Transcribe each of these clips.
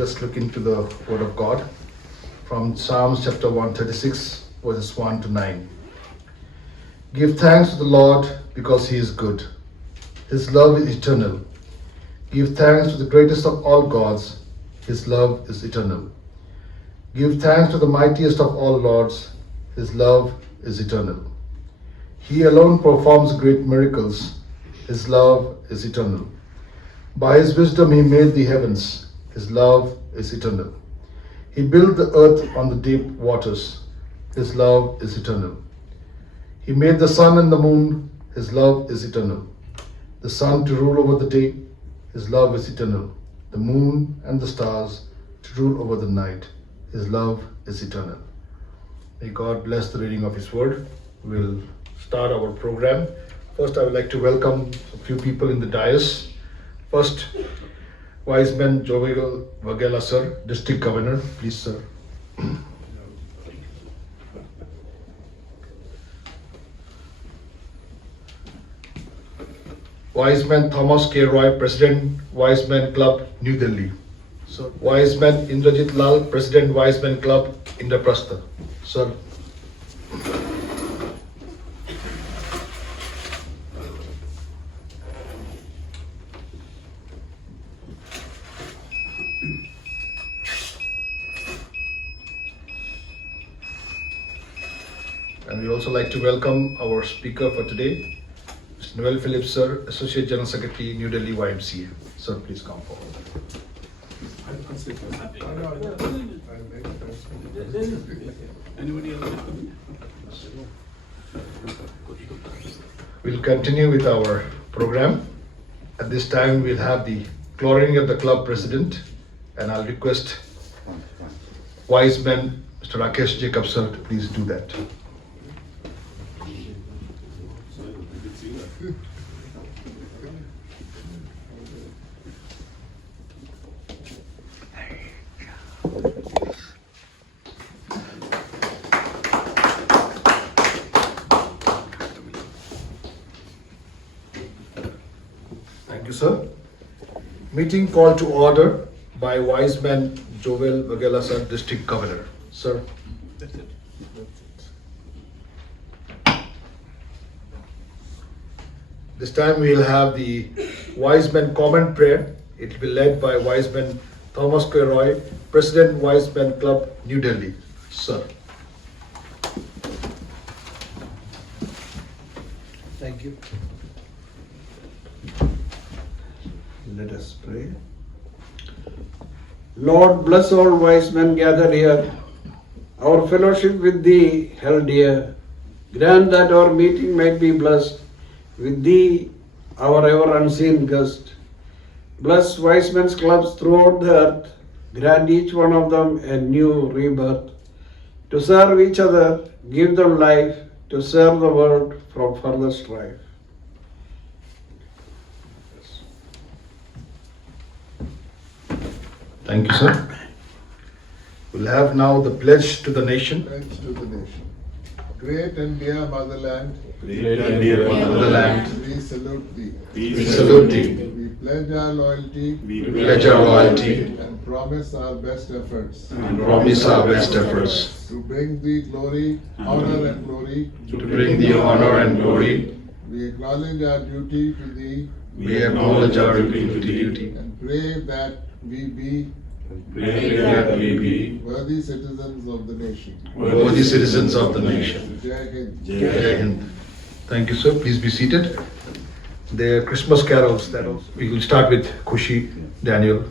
Just look into the Word of God from Psalms chapter 136, verses 1 to 9. Give thanks to the Lord because He is good. His love is eternal. Give thanks to the greatest of all gods. His love is eternal. Give thanks to the mightiest of all lords. His love is eternal. He alone performs great miracles. His love is eternal. By His wisdom He made the heavens. His love is eternal. He built the earth on the deep waters. His love is eternal. He made the sun and the moon. His love is eternal. The sun to rule over the day. His love is eternal. The moon and the stars to rule over the night. His love is eternal. May God bless the reading of His word. We'll start our program. First, I would like to welcome a few people in the dais. First, Wiseman Jovel Vagela, sir, District Governor. Please, sir. Wiseman Thomas K. Roy, President, Wiseman Club, New Delhi. Sir. Wiseman Indrajit Lal, President, Wiseman Club, Indraprastha. Sir. And we also like to welcome our speaker for today, Mr. Noel Phillips, sir, Associate General Secretary, New Delhi YMCA. Sir, please come forward. Anybody else? We'll continue with our program. At this time, we'll have the coroning of the club president, and I'll request Wiseman Mr. Rakesh Jacob, sir, to please do that. Thank you, sir. Meeting called to order by Wiseman Jovel Vagela, sir, District Governor. Sir. That's it. This time we'll have the Wiseman Common Prayer. It will be led by Wiseman Thomas K. Roy, President, Wiseman Club, New Delhi. Sir. Thank you. Let us pray. Lord, bless all wise men gathered here. Our fellowship with Thee held dear. Grant that our meeting might be blessed with Thee, our ever unseen guest. Bless wise men's clubs throughout the earth. Grant each one of them a new rebirth. To serve each other, give them life. To serve the world from further strife. Thank you, sir. We'll have now the pledge to the nation. Pledge to the nation. Great and dear motherland, Great and dear motherland, we salute thee. we salute thee. We pledge our loyalty We pledge our loyalty and promise our best efforts and promise our best efforts to bring thee glory, honor and glory. to bring thee honor and glory. We acknowledge our duty to thee We acknowledge our duty and pray that we be Pray that we be worthy citizens of the nation. worthy citizens of the nation. Jai Hind. Jai Hind. Thank you, sir. Please be seated. The Christmas carols that also. We will start with Khushi Daniel.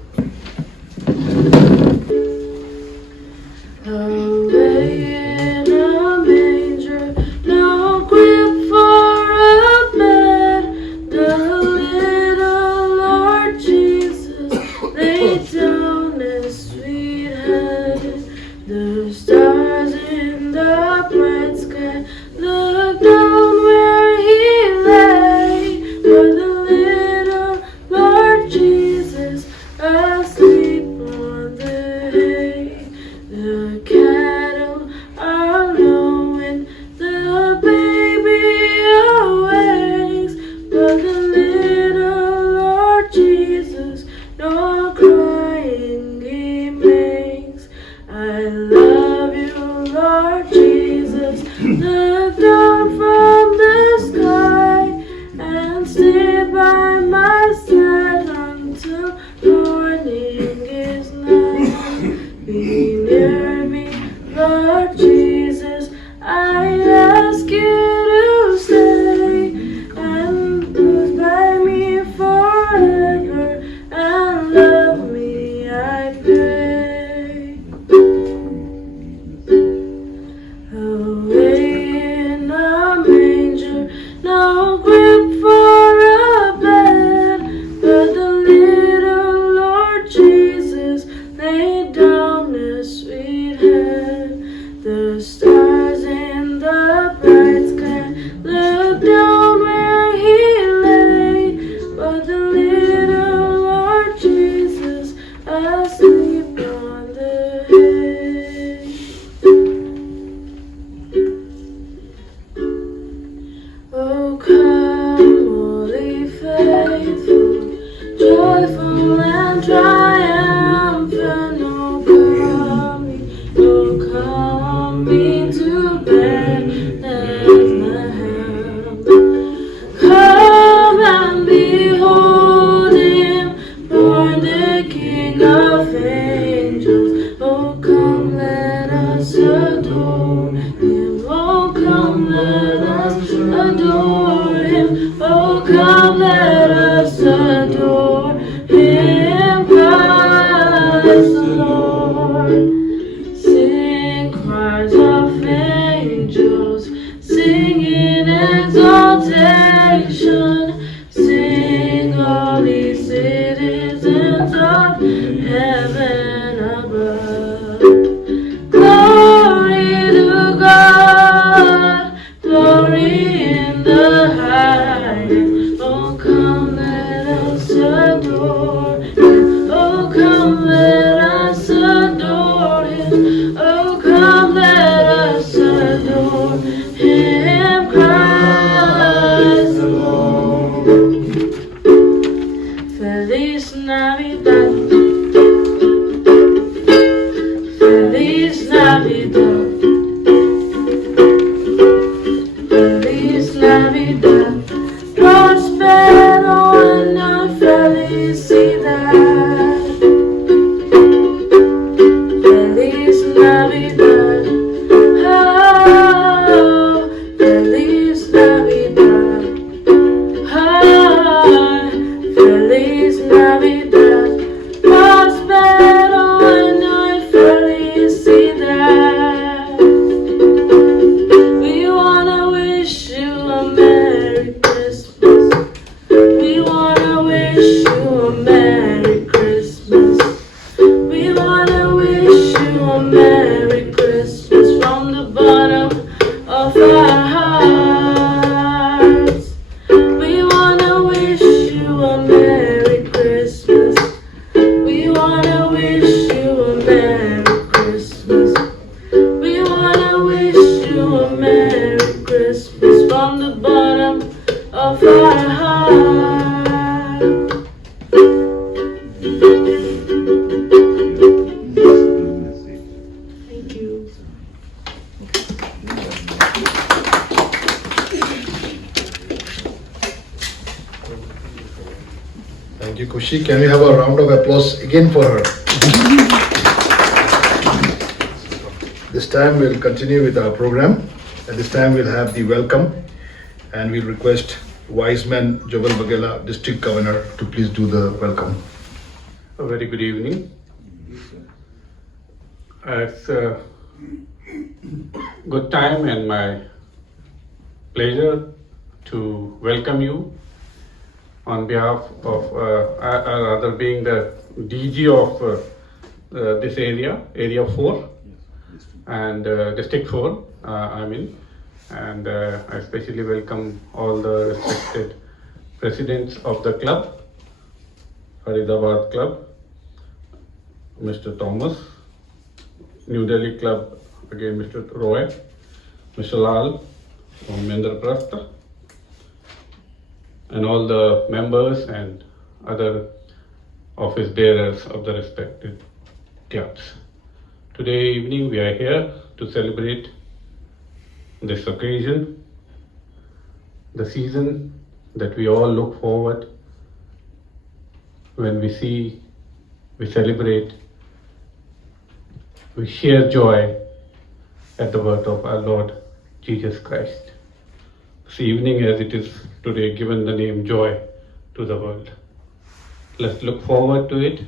Away in a manger, no crib for a bed. The little Lord Jesus laid down his sweet head. The stars in the bright sky looked down where he lay. For the little Lord Jesus asleep on the hay. The cattle are lowing, the baby awakes, but the little Lord Jesus, no crying he look down from the sky and stay by my side until morning is nigh. Be near me, Lord Jesus, I ask you to stay and live by me forever and love me, I pray. Away in a manger, no grip for a bed, but the little Lord Jesus laid down his sweet head. The stars in the bright sky looked down where he lay, but the little Lord Jesus asleep on the hay. Oh, come, holy faithful, joyful and triumphant. Oh, come me to Bethlehem. Come and behold him, born the King of angels. Oh, come, let us adore him. Oh, come, let us adore him. Oh, come, let us adore him, Christ the Lord. Sing choirs of angels, sing in exaltation, sing all ye citizens of heaven above. Glory to God, glory in the highest. Oh, come, let us adore him. Oh, come, let us adore him. Oh, come, let us adore him, Christ the Lord. Feliz Navidad, Feliz Navidad, Feliz Navidad, prospero en felicidad. Feliz Navidad, oh, Feliz Navidad, oh, Feliz Navidad, prospero en felicidad. We wanna wish you a Merry Christmas. We wanna wish you a Merry Christmas. We wanna wish you a Merry Christmas from the bottom of our hearts. We wanna wish you a Merry Christmas. We wanna wish you a Merry Christmas. We wanna wish you a Merry Christmas from the bottom of our hearts. Thank you. Thank you, Kushi. Can we have a round of applause again for her? This time we'll continue with our program. At this time we'll have the welcome, and we'll request Wiseman Jovel Bagela, District Governor, to please do the welcome. A very good evening. It's a good time and my pleasure to welcome you on behalf of, rather being the DG of this area, Area 4 and District 4, I'm in. And I especially welcome all the respected presidents of the club, Faridabad Club, Mr. Thomas, New Delhi Club, again Mr. Roy, Mr. Lal from Indraprastha, and all the members and other office bearers of the respected clubs. Today evening we are here to celebrate this occasion, the season that we all look forward when we see, we celebrate, we share joy at the birth of our Lord Jesus Christ. This evening, as it is today, given the name Joy to the World. Let's look forward to it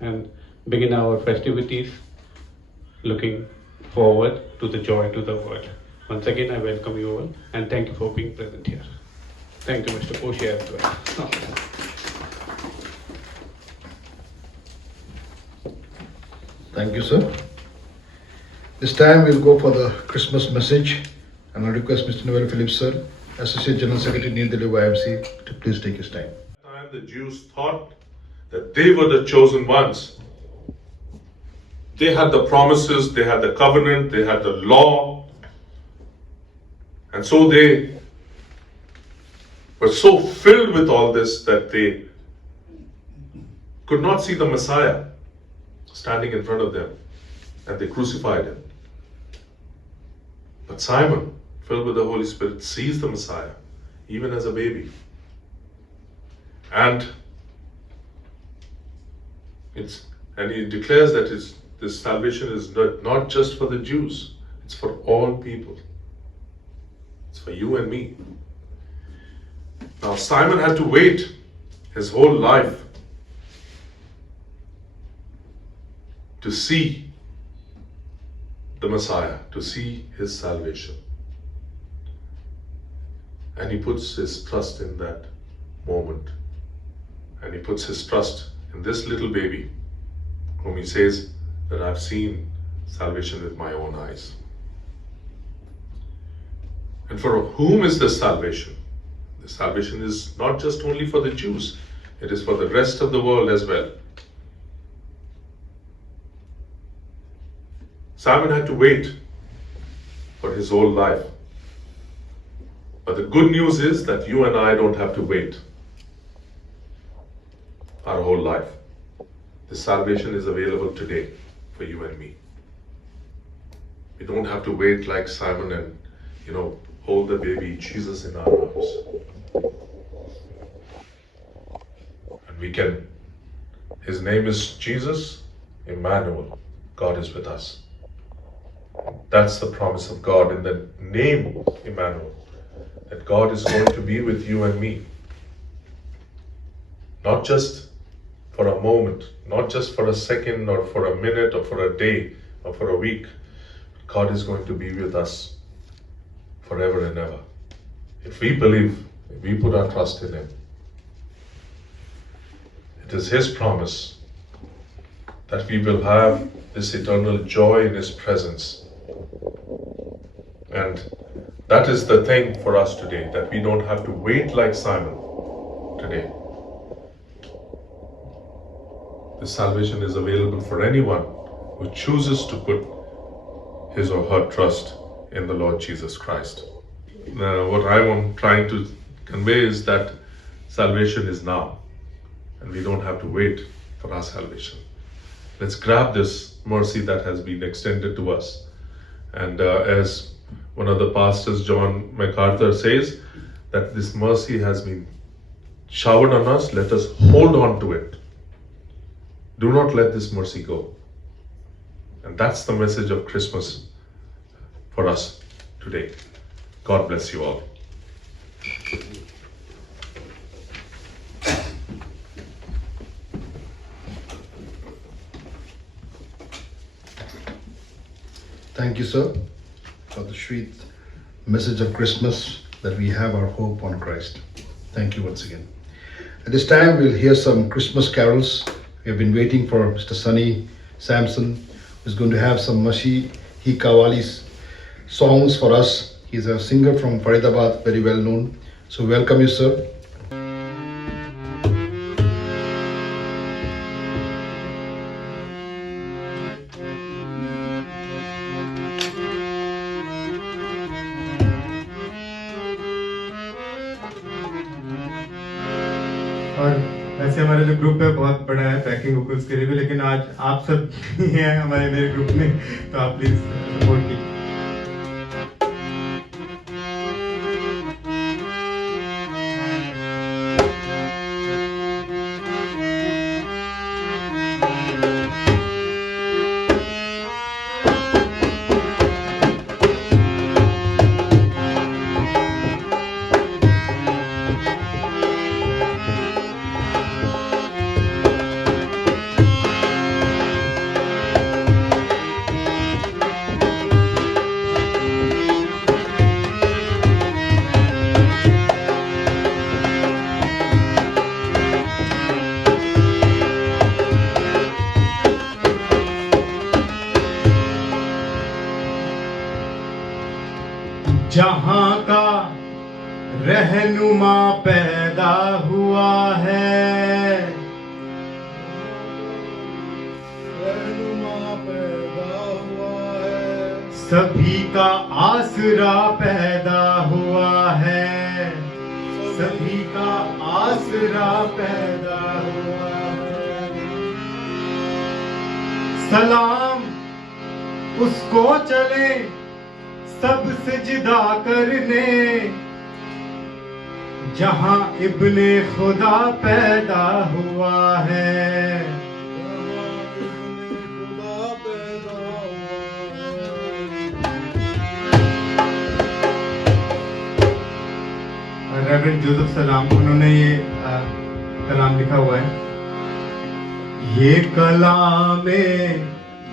and begin our festivities looking forward to the joy to the world. Once again, I welcome you all and thank you for being present here. Thank you, Mr. Koshi, as well. Thank you, sir. This time we'll go for the Christmas message, and I request Mr. Noel Phillips, sir, Associate General Secretary, New Delhi YMC, to please take his time. Time the Jews thought that they were the chosen ones. They had the promises, they had the covenant, they had the law, and so they were so filled with all this that they could not see the Messiah standing in front of them, and they crucified him. But Simon, filled with the Holy Spirit, sees the Messiah, even as a baby. And he declares that this salvation is not just for the Jews, it's for all people. It's for you and me. Now Simon had to wait his whole life to see the Messiah, to see his salvation. And he puts his trust in that moment. And he puts his trust in this little baby, whom he says that I've seen salvation with my own eyes. And for whom is this salvation? This salvation is not just only for the Jews, it is for the rest of the world as well. Simon had to wait for his whole life. But the good news is that you and I don't have to wait our whole life. The salvation is available today for you and me. We don't have to wait like Simon and, hold the baby Jesus in our arms. And we can, his name is Jesus, Emmanuel. God is with us. That's the promise of God in the name Emmanuel, that God is going to be with you and me. Not just for a moment, not just for a second or for a minute or for a day or for a week. God is going to be with us forever and ever. If we believe, if we put our trust in him. It is his promise that we will have this eternal joy in his presence. And that is the thing for us today, that we don't have to wait like Simon today. This salvation is available for anyone who chooses to put his or her trust in the Lord Jesus Christ. What I'm trying to convey is that salvation is now, and we don't have to wait for our salvation. Let's grab this mercy that has been extended to us. And as one of the pastors, John MacArthur, says, that this mercy has been showered on us, let us hold on to it. Do not let this mercy go. And that's the message of Christmas for us today. God bless you all. Thank you, sir, for the sweet message of Christmas, that we have our hope on Christ. Thank you once again. At this time, we'll hear some Christmas carols. We have been waiting for Mr. Sunny Sampson, who's going to have some Mashi Hi Kawali's songs for us. He's a singer from Faridabad, very well known. So welcome you, sir. और वैसे हमारा जो group है बहुत बड़ा है banking vocals के लिए भी, लेकिन आज आप सब ही हैं हमारे मेरे ग्रुप में, तो आप प्लीज सपोर्ट कीजिए। जहां का रहनुमा पैदा हुआ है, रहनुमा पैदा हुआ है, सभी का आसरा पैदा हुआ है, सभी का आसरा पैदा हुआ है। सलाम उसको चले सब सजदा करने, जहां इब्ने खुदा पैदा हुआ है। खुदा पैदा हुआ है। रेवरेंड जोसेफ सलाम, उन्होंने ये कलाम लिखा हुआ है। ये कलामे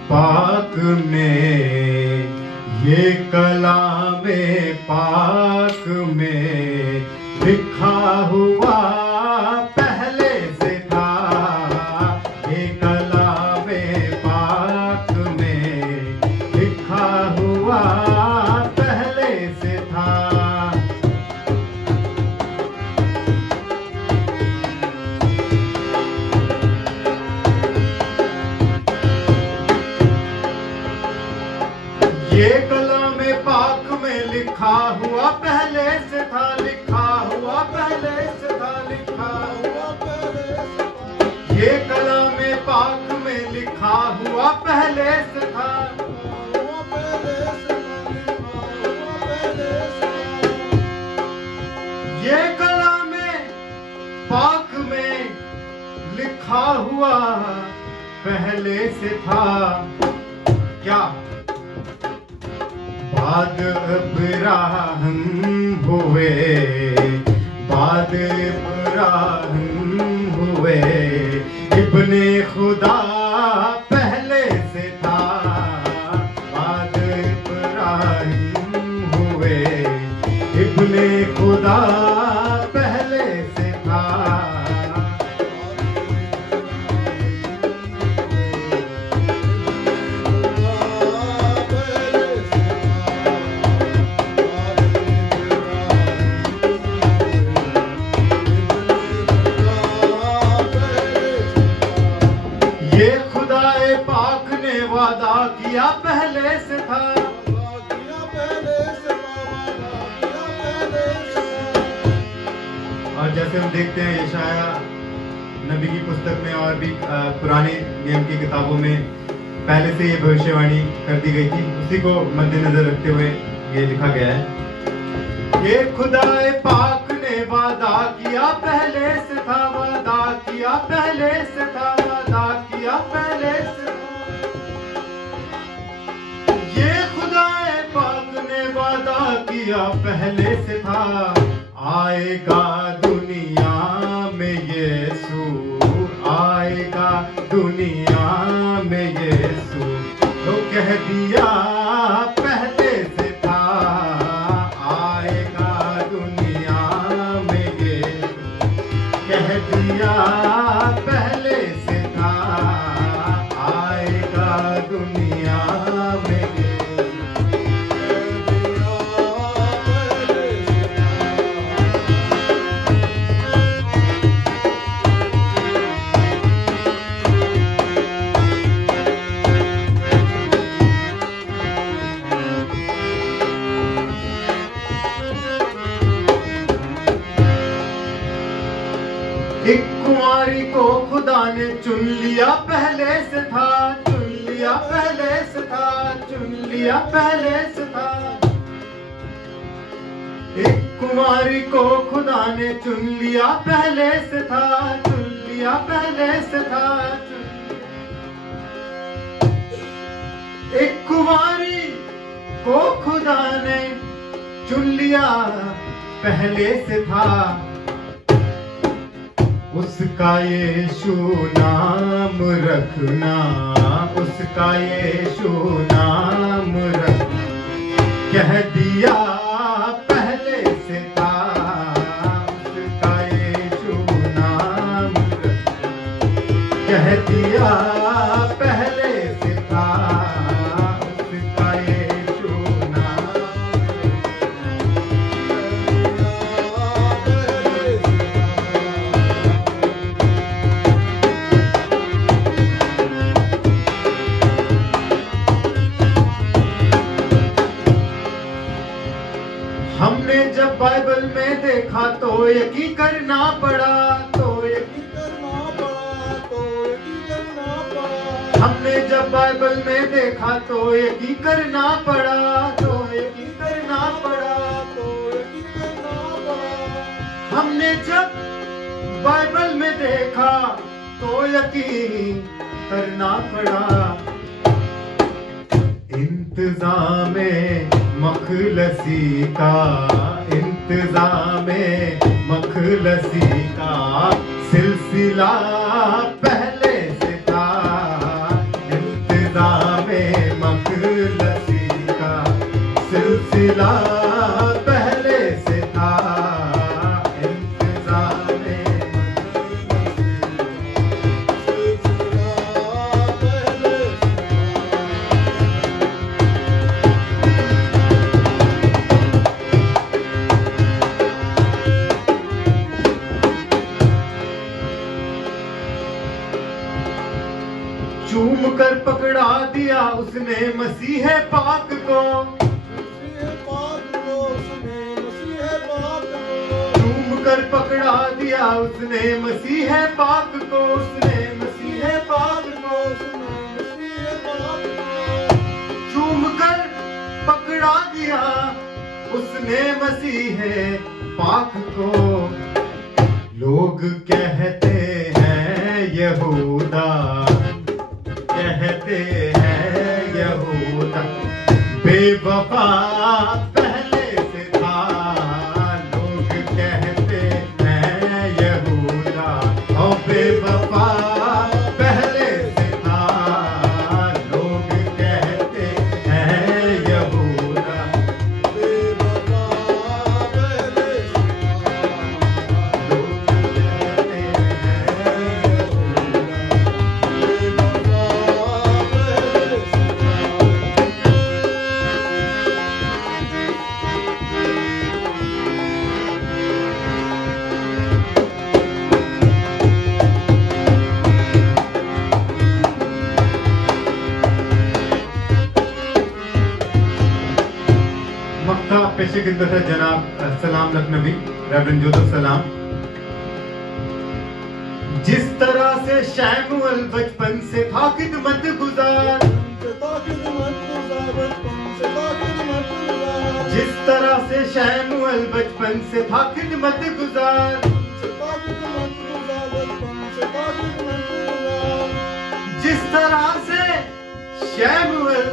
पाक में, ये कलामे पाक में लिखा हुआ पहले से था। ये कलामे पाक में लिखा हुआ पहले से था। ये कलामे पाक में लिखा हुआ पहले से था, लिखा हुआ पहले से था, लिखा हुआ पहले से था। ये कलामे पाक में लिखा हुआ पहले से था, हुआ पहले से था, लिखा हुआ पहले से था। ये कलामे पाक में लिखा हुआ पहले से था। क्या बाद इब्राहिम हुए, बाद इब्राहिम हुए, इब्ने खुदा पहले से था। बाद इब्राहिम हुए, इब्ने खुदा पहले से था। ये खुदाए पाक ने वादा किया पहले से था। और जैसे हम देखते हैं यशाया नबी की पुस्तक में और भी पुराने नियम की किताबों में पहले से ये भविष्यवाणी कर दी गई थी, उसी को मद्देनजर रखते हुए ये लिखा गया है। ये खुदाए पाक ने वादा किया पहले से था, वादा किया पहले से था, वादा किया पहले से था। ये खुदाए पाक ने वादा किया पहले से था। आएगा दुनिया में यीशु, आएगा दुनिया में यीशु, तो कह दिया पहले से था। आएगा दुनिया में यीशु, कह दिया पहले से था। आएगा दुनिया में यीशु। एक कुंवारी को खुदा ने चुन लिया पहले से था, चुन लिया पहले से था, चुन लिया पहले से था। एक कुंवारी को खुदा ने चुन लिया पहले से था, चुन लिया पहले से था। एक कुंवारी को खुदा ने चुन लिया पहले से था। उसका यीशु नाम रखना, उसका यीशु नाम रख, कह दिया पहले से था। उसका यीशु नाम रख, कह दिया पहले से था। उसका यीशु नाम रख। जब बाइबल में देखा तो यकीन करना पड़ा, तो यकीन करना पड़ा, तो यकीन करना पड़ा। हमने जब बाइबल में देखा तो यकीन करना पड़ा, तो यकीन करना पड़ा, तो यकीन करना पड़ा। हमने जब बाइबल में देखा तो यकीन करना पड़ा। इंतज़ामे मखलसी का, इंतज़ामे मखलसी का सिलसिला पहले से था। इंतज़ामे मखलसी का सिलसिला पहले से था। इंतज़ामे चूम कर पकड़ा दिया उसने मसीह पाक को, मसीह पाक को उसने, मसीह पाक को। चूम कर पकड़ा दिया उसने मसीह पाक को, उसने मसीह पाक को, उसने मसीह पाक को। चूम कर पकड़ा दिया उसने मसीह पाक को। लोग कहते हैं यहूदा, कहते हैं यहूदा बेवफा पहले से था। लोग कहते हैं यहूदा ओ बेवफा पहले से था। लोग कहते हैं यहूदा बेवफा पहले से था। लोग कहते हैं मक्ता पेशे खिदमत है जनाब सलाम लखनवी, रेवरेंड जोसेफ सलाम। जिस तरह से शैमुअल बचपन से था खिदमत गुजार, जिस तरह से शैमुअल बचपन से था खिदमत गुजार, जिस तरह से शैमुअल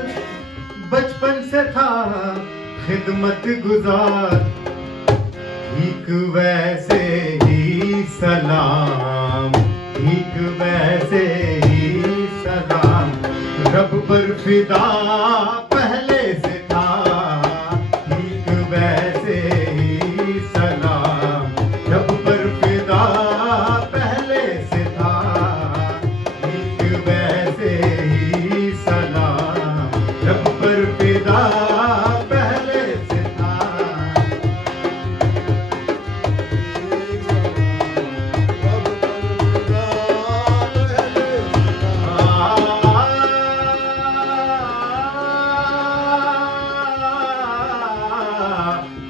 बचपन से था खिदमत गुजार, ठीक वैसे ही सलाम, ठीक वैसे ही सलाम रब पर फिदा पहले से था। ठीक वैसे ही सलाम रब पर फिदा पहले से था। ठीक वैसे ही सलाम रब पर फिदा पहले से था।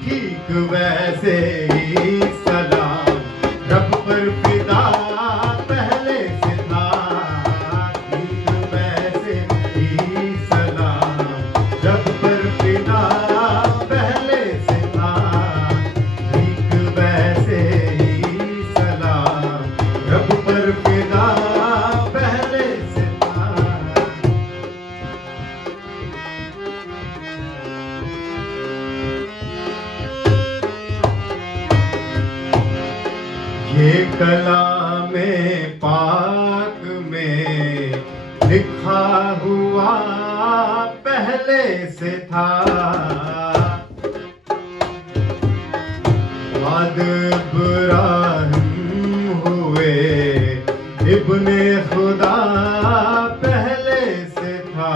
ठीक वैसे ही सलाम रब पर फिदा पहले से था। ठीक वैसे ही सलाम रब पर फिदा पहले से था। ठीक वैसे ही सलाम रब पर फिदा पहले से था। ये कलामे पाक में लिखा हुआ पहले से था। बाद इब्राहिम हुए इब्ने खुदा पहले से था।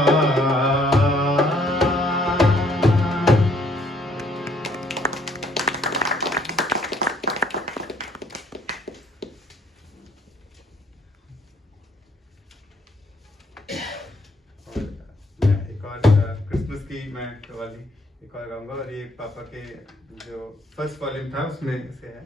एक और क्रिसमस की मैं कवाली एक और गाऊंगा और ये पापा के जो फर्स्ट वॉल्यूम था उसमें से है।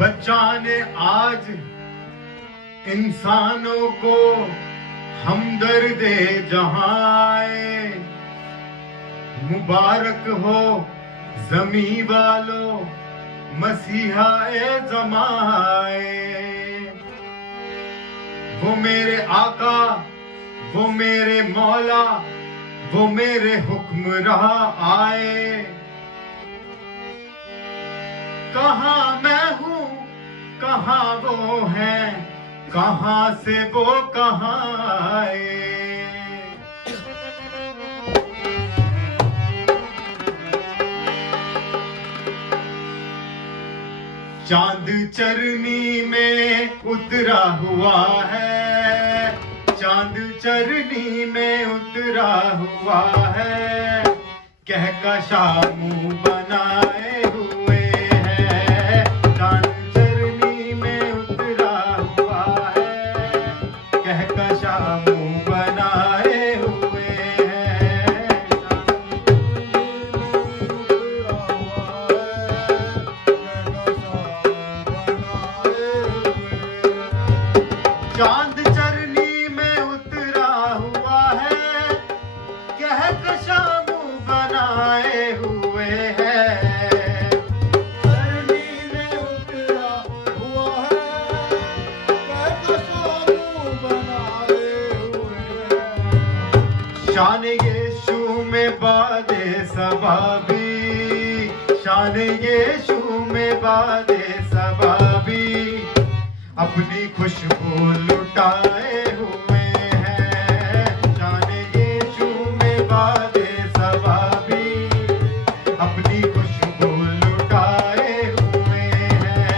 बचाने आज इंसानों को हमदर्द जहाए, मुबारक हो जमी वालों मसीहा जमाए। वो मेरे आका, वो मेरे मौला, वो मेरे हुक्म रहा आए। कहाँ मैं हूँ कहाँ वो है, कहाँ से वो कहाँ आए। चांद चरनी में उतरा हुआ है, चांद चरनी में उतरा हुआ है। कहकशा मुंह बनाए हुए है, चांद चरनी में उतरा हुआ है। कहकशा मुंह बनाए हुए है, चांद चरनी में उतरा हुआ है। कहकशा मुंह बनाए हुए है, चरनी में उतरा हुआ है, कहकशा मुंह बनाए हुए हैं। शान यीशु में बादे सबाबी, शान यीशु में बादे सबाबी। अपनी खुशबू लुटाए हुए हैं, शान यीशु में बादे सबाबी। अपनी खुशबू लुटाए हुए हैं,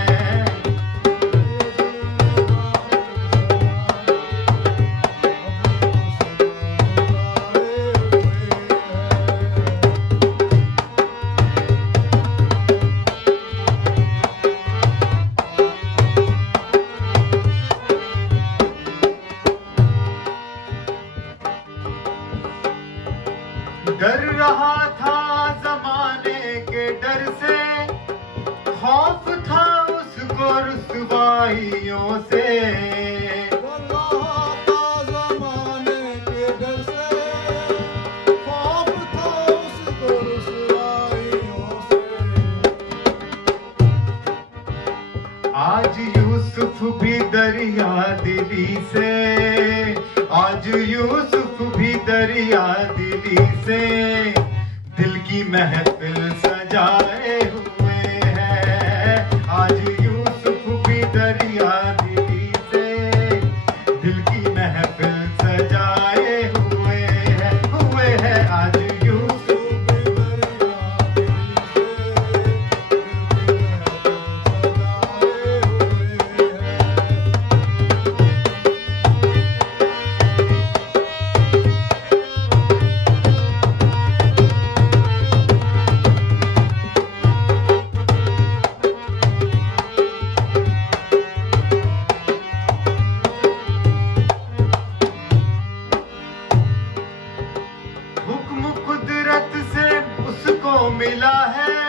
डर रहा था जमाने के डर से, खौफ था उसको रुसवाइयों से। रहा था ज़माने के डर से, खौफ था उसको रुसवाइयों से। आज यूसुफ भी दरिया दिली से, आज यूसुफ भी दरिया दिली से। दिल की महफिल सजाए हुए हैं, आज यूसुफ भी दरिया दिली से। दिल की महफिल सजाए हुए हैं, आज यूसुफ भी दरिया दिली से, हुक्म कुदरत से उसको मिला है,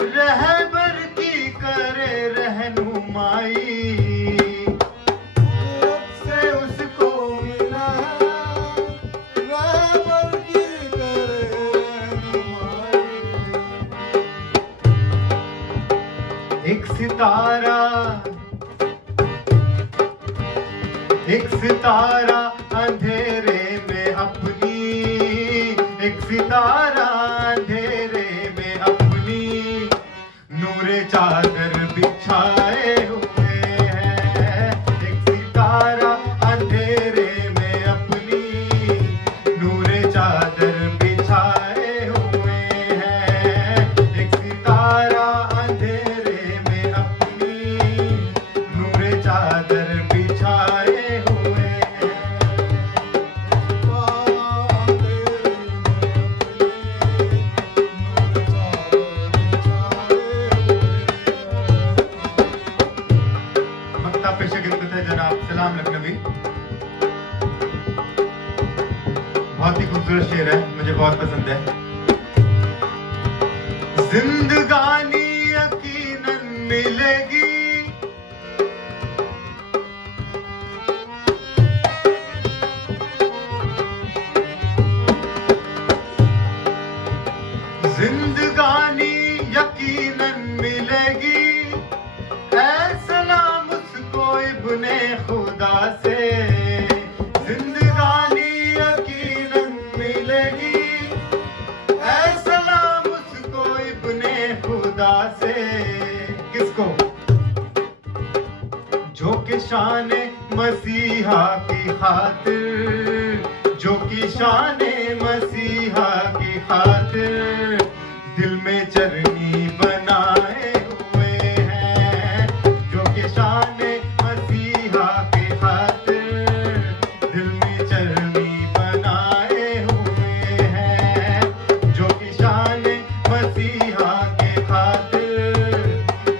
रहबर की करे रहनुमाई। कुदरत से उसको मिला है, रहबर की करे रहनुमाई। एक सितारा अंधेरे में अपनी, एक सितारा अंधेरे में अपनी नूरे चादर बिछाए हुए है। एक सितारा अंधेरे में अपनी नूरे चादर बिछाए हुए है। एक सितारा अंधेरे में अपनी नूरे चादर बिछाए हुए है। मक्ता पेशा खिदमत है जनाब सलाम लखनवी। बहुत ही खूबसूरत शेर है, मुझे बहुत पसंद है। जिंदगानी यकीनन मिलेगी, जिंदगानी यकीनन मिलेगी, ऐ सलाम उसको इब्ने खुदा से। जिंदगानी यकीनन मिलेगी, ऐ सलाम उसको इब्ने खुदा से। किसको? जो कि शान मसीहा की खातिर, जो कि शान मसीहा की खातिर दिल में चरनी बनाए हुए हैं। जो कि शान मसीहा की खातिर दिल में चरनी बनाए हुए हैं। जो कि शान मसीहा के खातिर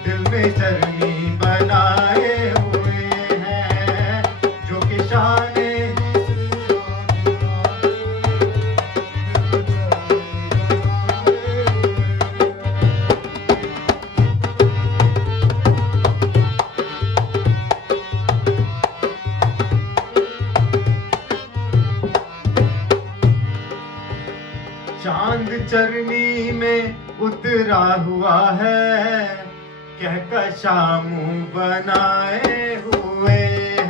दिल में चरनी बनाए हुए हैं। जो कि शान चांद चरनी में उतरा हुआ है, कहकशा मुंह बनाए हुए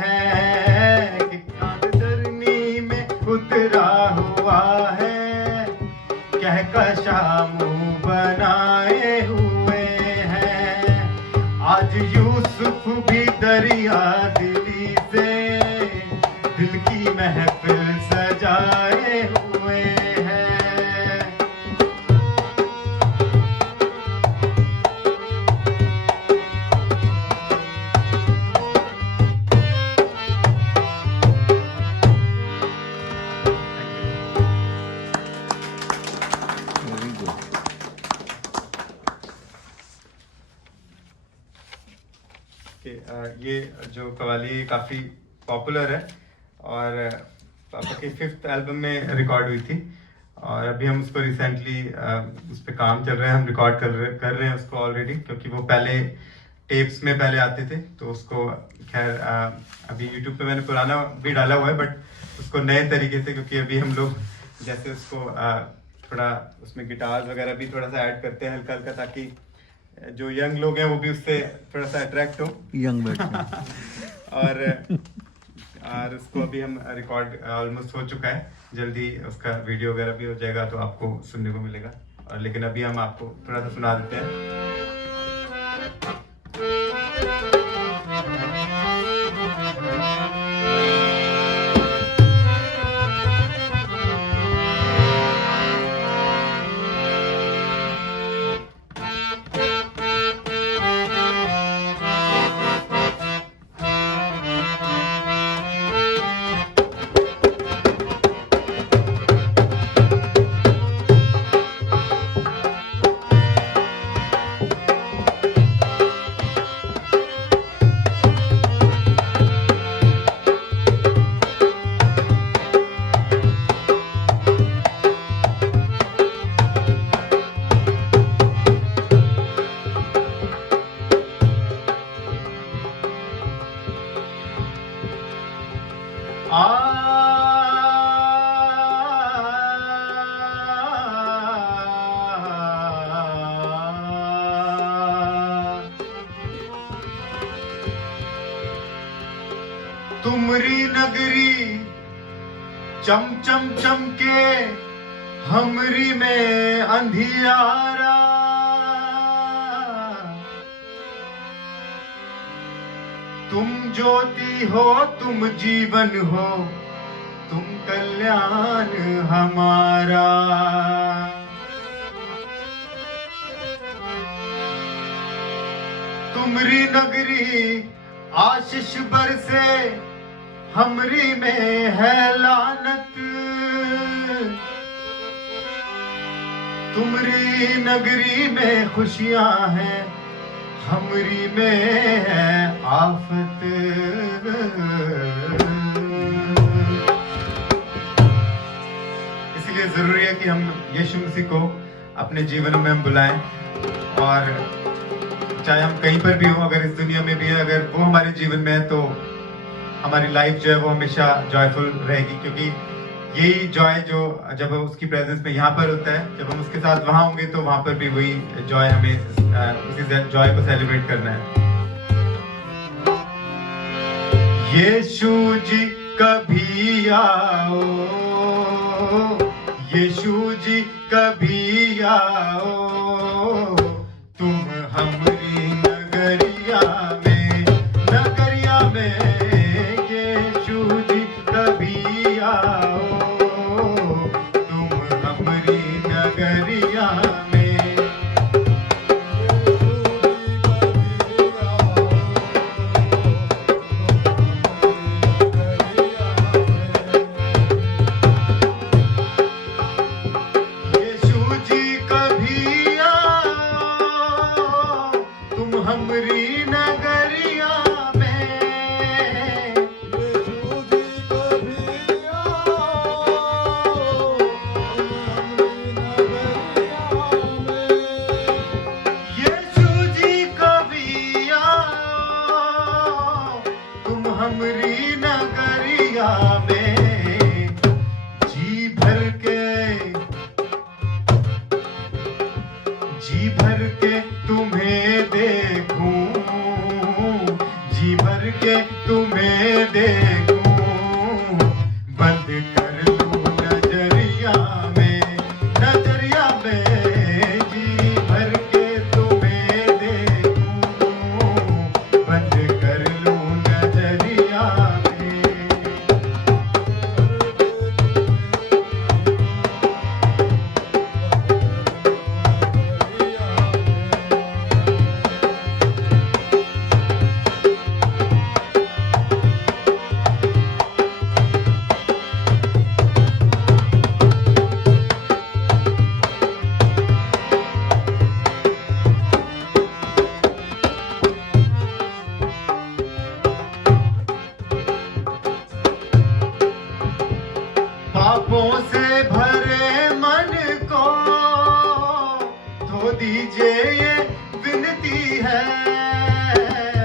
हैं। कि चांद चरनी में उतरा हुआ है, कहकशा मुंह बनाए हुए हैं। आज यूसुफ भी दरिया दिली से दिल की महफिल सजाए हुए हैं। ये जो कवाली काफ़ी पॉपुलर है और पापा की 5th एल्बम में रिकॉर्ड हुई थी और अभी हम उसको रिसेंटली उस पर काम चल रहे हैं। हम रिकॉर्ड कर रहे हैं उसको ऑलरेडी, क्योंकि वो पहले टेप्स में पहले आते थे। तो उसको खैर अभी यूट्यूब पे मैंने पुराना भी डाला हुआ है, बट उसको नए तरीके से, क्योंकि अभी हम लोग जैसे उसको थोड़ा उसमें गिटार्स वगैरह भी थोड़ा सा ऐड करते हैं हल्का हल्का, ताकि जो यंग लोग हैं वो भी उससे थोड़ा सा अट्रैक्ट हो यंग और उसको अभी हम रिकॉर्ड ऑलमोस्ट हो चुका है। जल्दी उसका वीडियो वगैरह भी हो जाएगा तो आपको सुनने को मिलेगा। और लेकिन अभी हम आपको थोड़ा सा सुना देते हैं। तुमरी नगरी चम चम चमके हमरी में अंधियारा, तुम ज्योति हो, तुम जीवन हो, तुम कल्याण हमारा। तुमरी नगरी आशीष बरसे हमरी में है लानत, तुमरी नगरी में खुशियां हैं, हमरी में है आफत। इसलिए जरूरी है कि हम यीशु मसीह को अपने जीवन में हम बुलाएं, और चाहे हम कहीं पर भी हो, अगर इस दुनिया में भी है, अगर वो हमारे जीवन में है तो हमारी लाइफ जो है वो हमेशा जॉयफुल रहेगी, क्योंकि यही जॉय जो जब उसकी प्रेजेंस में यहाँ पर होता है, जब हम उसके साथ वहां होंगे तो वहां पर भी वही जॉय हमें उसी जॉय को सेलिब्रेट करना है। यीशु जी कभी आओ, यीशु जी कभी आओ, तुम हमरी नगरिया में, नगरिया में यीशु जी कभी आओ, तुम हमरी नगरिया में। यीशु जी कभी आओ, तुम हमरी नगरिया में। यीशु जी कभी आओ, तुम हमरी नगरिया में। यीशु जी कभी आओ, तुम हमरी नगरिया में। जी भर के तुम्हें देखूं, जी भर के तुम्हें देखूं, बंद कर लूं नजरिया में, नजरिया में। जी भर के तुम्हें देखूं, बंद कर लूं नजरिया में। पापों से भरे मन को धो दीजिए, ये विनती है।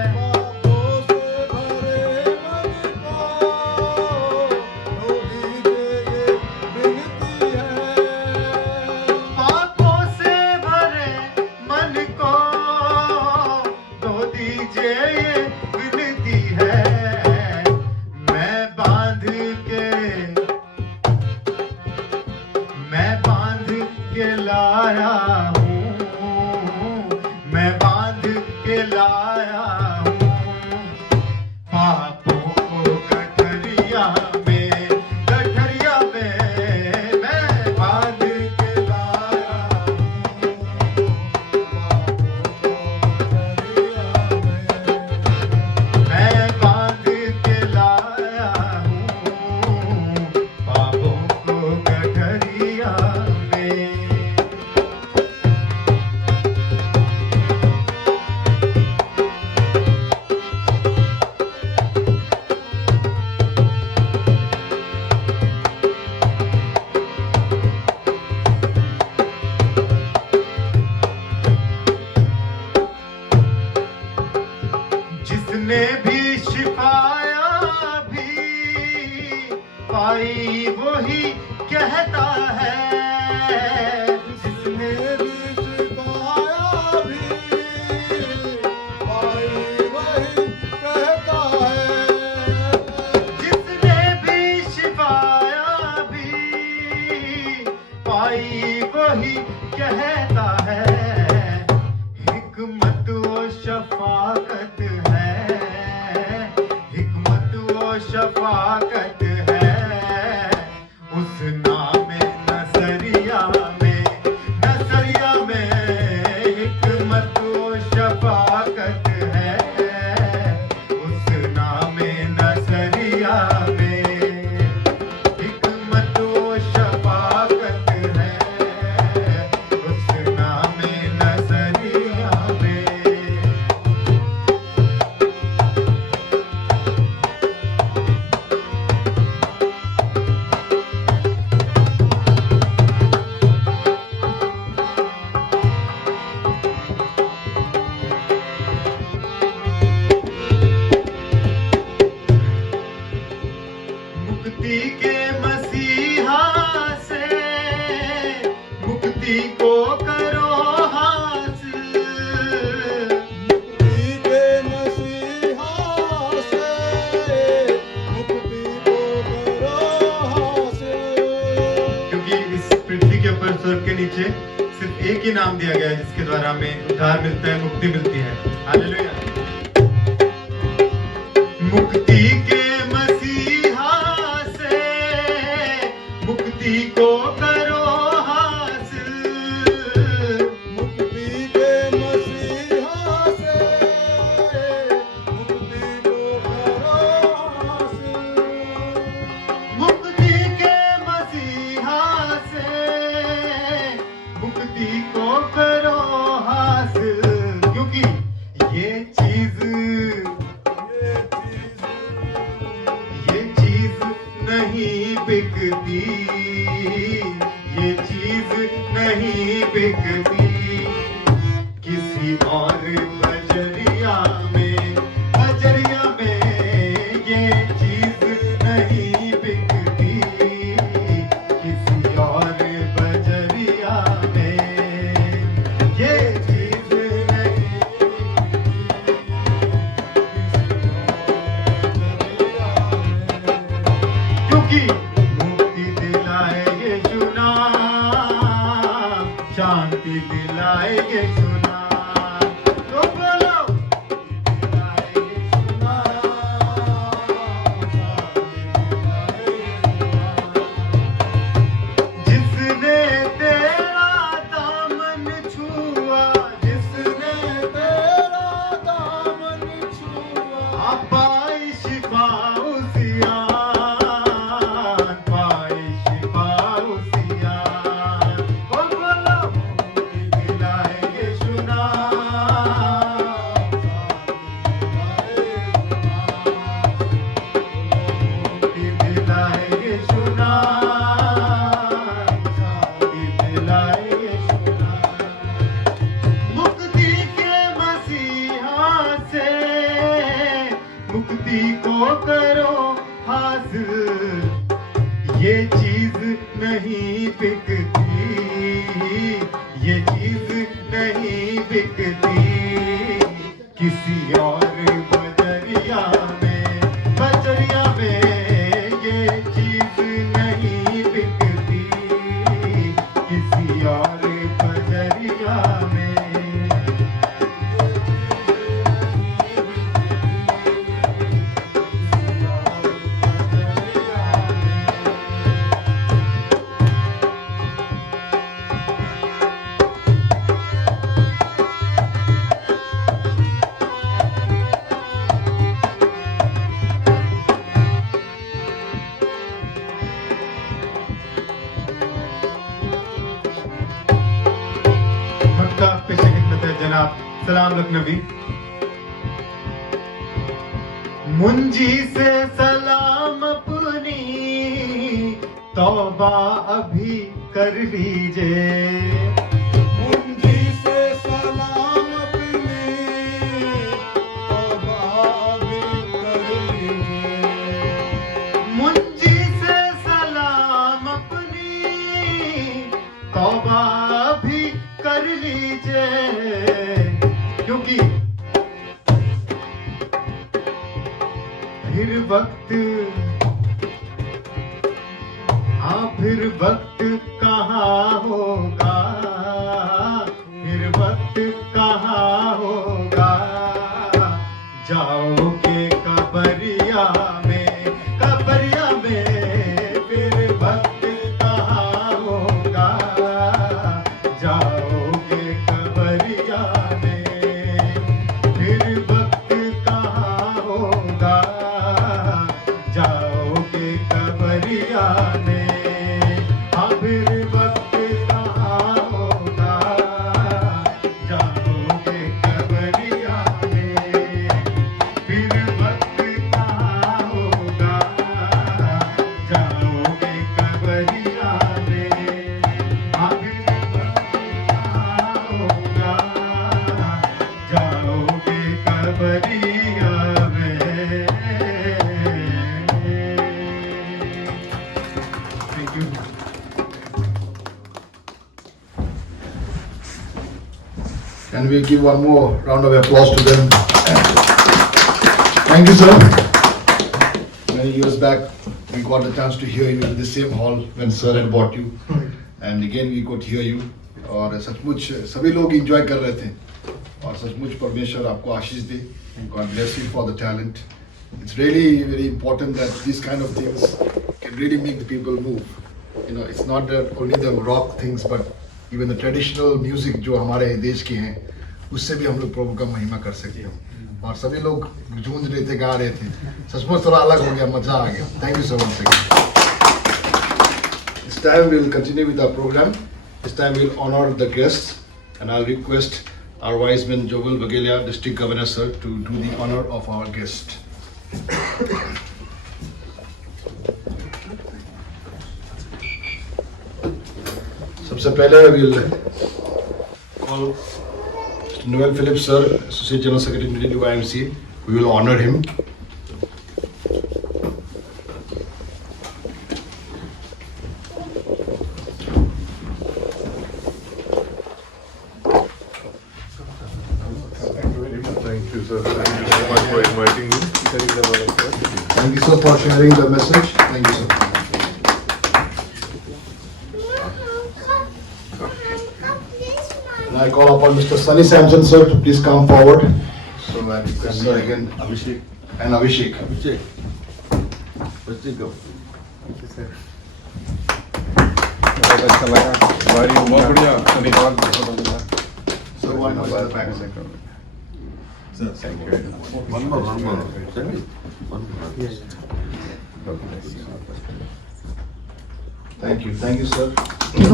पापों से भरे मन को धो दीजिए, ये विनती है। पापों से भरे मन को धो दीजिए, ये विनती है। मैं बांध के लाया हूँ, मैं बांध के लाया हूँ, पापों को गठरिया में, गठरिया में मैं बांध के लाया हूँ, पापों को गठरिया में। मैं बांध के लाया हूँ, पापों को गठरिया में। जिसने भी शिफाया भी पाई वही कहता है, भाई वही कहता है, हिकमत वो शफाकत है, हिकमत वो शफाकत है, उस नाम नसरिया में, नसरिया में हिकमत वो शफाकत है, उस नाम नसरिया में हिकमत वो शफाकत है, उस नाम नसरिया में। मुक्ति के मसीहा से मुक्ति को करो हासिल, मुक्ति के मसीहा से मुक्ति को करो हासिल। क्योंकि इस पृथ्वी के ऊपर स्वर्ग के नीचे सिर्फ एक ही नाम दिया गया है जिसके द्वारा हमें उद्धार मिलता है, मुक्ति मिलती है। हालेलुया। मुक्ति के मसीहा से मुक्ति को करो हासिल, मुक्ति के मसीहा से मुक्ति को करो हासिल। मुक्ति के मसीहा से मुक्ति को करो हासिल, क्योंकि ये चीज नहीं बिकती, ये चीज नहीं बिकती किसी और बजरिया में, बजरिया में ये चीज नहीं बिकती किसी और बजरिया में, ये चीज नहीं क्योंकि मुक्ति दिलाएगे चुना, शांति दिलाएगे सुना, तो बोलो दिलाएगे सुना, जिसने तेरा दामन छुआ, जिसने तेरा दामन छुआ, पाई शिफा उसियान, पाई शिफा उसियान, बोलो दिलाएगे सुना, दिलाएगे सुना, दिलाएगे सुना। मुक्ति के मसीहा से मुक्ति को करो हासिल, ये चीज नहीं बिकती, ये चीज नहीं बिकती किसी और बजरिया में, बजरिया में ये चीज नहीं बिकती किसी और बजरिया में। मक्का पेश खिदमत है जनाब सलाम लखनवी। मुंजी से सलाम अपनी तौबा अभी कर लीजिए, मुंजी से सलाम अपनी तौबा भी कर लीजिए। मुंजी से सलाम अपनी तौबा भी कर लीजिए, क्योंकि फिर वक्त, हाँ फिर वक्त कहाँ And we'll give one more round of applause to them. Thank you, sir. Many years back, we got the chance to hear you in the same hall when sir had brought you. And again, we could hear you. और सचमुच सभी लोग enjoy कर रहे थे. और सचमुच परमेश्वर आपको आशीष दे. God bless you for the talent. It's really very important that these kind of things can really make the people move. You know, it's not only the rock things, but even the traditional music जो हमारे देश के हैं, उससे भी हम लोग प्रभु का महिमा कर सकते हैं. और सभी लोग झूम रहे थे, गा रहे थे. सचमुच थोड़ा अलग हो गया, मजा आ गया. Thank you so much again. This time we will continue with our program. This time we will honor the guests, and I'll request our wise man Joel Vagelia, District Governor sir, to do the honor of our guest. सबसे पहले we'll call Mr. Noel Phillips sir, Associate General Secretary New Delhi YMCA. We will honor him. Thank you, sir. Thank you so much for inviting me. Thank you sir for sharing the message. Thank you sir. And I call upon Mr. Sunny Sampson sir to please come forward. So I request sir again. Abhishek. And Abhishek. So why not the back? Thank you, sir. This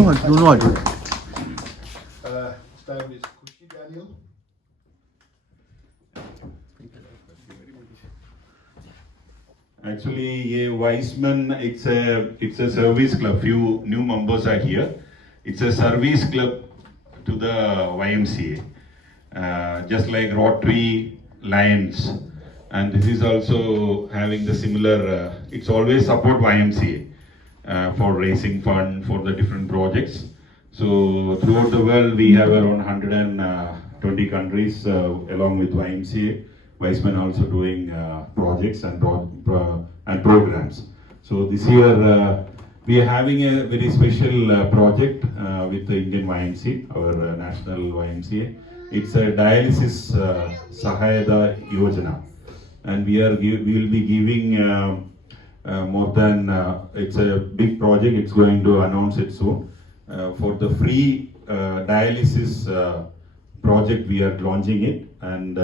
time is Kushi Daniel. Actually, ये Wiseman, it's a service club. Few new members are here. It's a service club to the YMCA, just like Rotary, Lions, and this is also having the similar. It's always support YMCA for raising fund for the different projects. So throughout the world, we have around 120 countries along with YMCA. Wiseman also doing projects and programs. So this year we are having a very special project with the Indian YMCA, our national YMCA. It's a dialysis Sahayata Yojana, and we will be giving more than. It's a big project. It's going to announce it soon. For the free dialysis project, we are launching it, and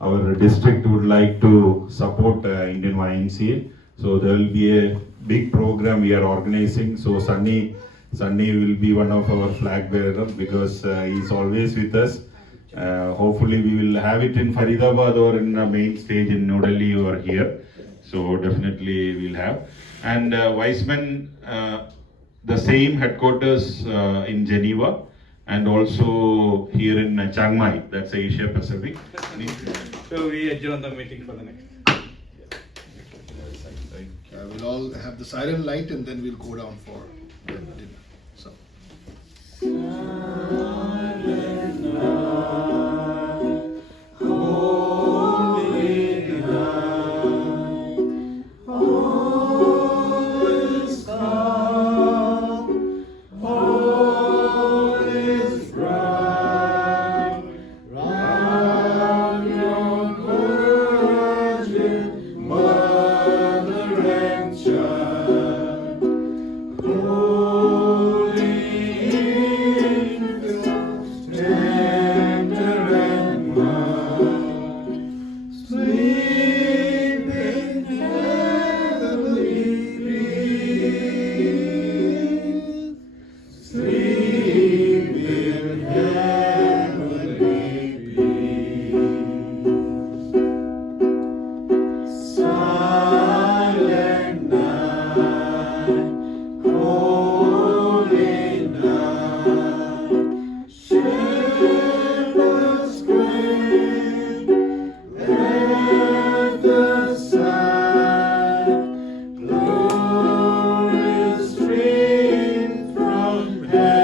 our district would like to support Indian YMCA. So there will be a big program we are organizing. So Sunny will be one of our flag bearers because he is always with us. Hopefully we will have it in Faridabad or in the main stage in New Delhi or here. So definitely we'll have. And Wiseman, the same headquarters in Geneva and also here in Chiang Mai, that's Asia Pacific. So we adjourn the meeting for the next. We'll all have the siren light and then we'll go down for dinner. So. From heaven.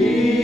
Jesus.